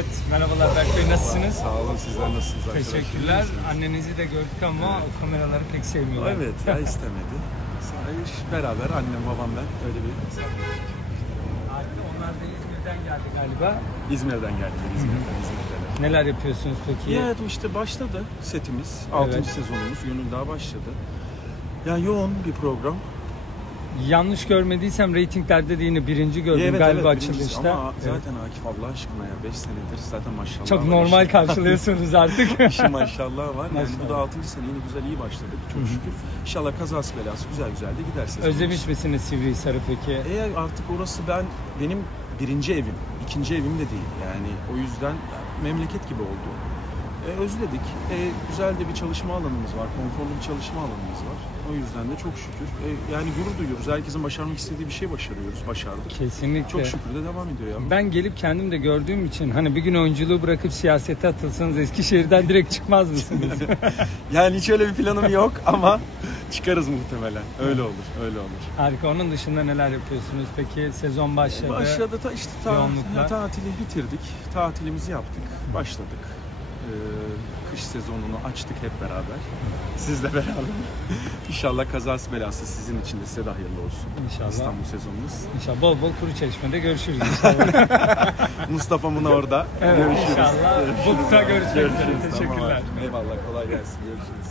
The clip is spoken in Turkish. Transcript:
Evet, merhabalar Berk Bey, nasılsınız? Sağ olun sizler nasılsınız arkadaşlar? Teşekkürler. Annenizi de gördük ama o kameraları pek sevmiyorlar. Evet ya istemedi. Sadece beraber annem babam ben öyle bir Harika, onlar da İzmir'den geldi galiba. İzmir'den geldiler İzmir'den İzmir'den. Neler yapıyorsunuz peki? Evet işte başladı setimiz. 6. Evet. sezonumuz Gönül daha başladı. Yani yoğun bir program. Yanlış görmediysem reytinglerde de yine birinci gördüm Evet, galiba evet, birincisi. açılışta. Ama Evet. zaten Akif Allah aşkına ya 5 senedir zaten maşallah. Çok var. normal İşi- karşılıyorsunuz artık. İşi maşallah var. Yani Maşallah. bu da 6. sene yine güzel iyi başladık. Çok şükür. İnşallah kazası belası güzel güzel de gider sezonumuz. Özlemiş misiniz Sivrihisar'ı peki? Eğer artık orası ben benim birinci evim, ikinci evim de değil. Yani o yüzden memleket gibi oldu. E, özledik. E, güzel de bir çalışma alanımız var, konforlu bir çalışma alanımız var. O yüzden de çok şükür. E, yani gurur duyuyoruz. Herkesin başarmak istediği bir şey başarıyoruz, başardık. Kesinlikle. Çok şükür de devam ediyor ya. Ben gelip kendim de gördüğüm için hani bir gün oyunculuğu bırakıp siyasete atılsanız Eskişehir'den direkt çıkmaz mısınız? Yani hiç öyle bir planım yok ama çıkarız muhtemelen. Öyle olur, öyle olur. Harika. Onun dışında neler yapıyorsunuz? Peki sezon başladı. Başladı ta işte ta, Yoğunluklar. tatili bitirdik. Tatilimizi yaptık. Başladık. Ee, kış sezonunu açtık hep beraber. Sizle beraber. İnşallah kazası belası sizin için de size de hayırlı olsun. İnşallah. İstanbul sezonunuz. İnşallah bol bol kuru çeşmede görüşürüz inşallah. Mustafa'mın orada. Evet, Görüşürüz. inşallah. Bukta görüşmek üzere. Görüşürüz. Teşekkürler. Tamam. Eyvallah kolay gelsin. Görüşürüz.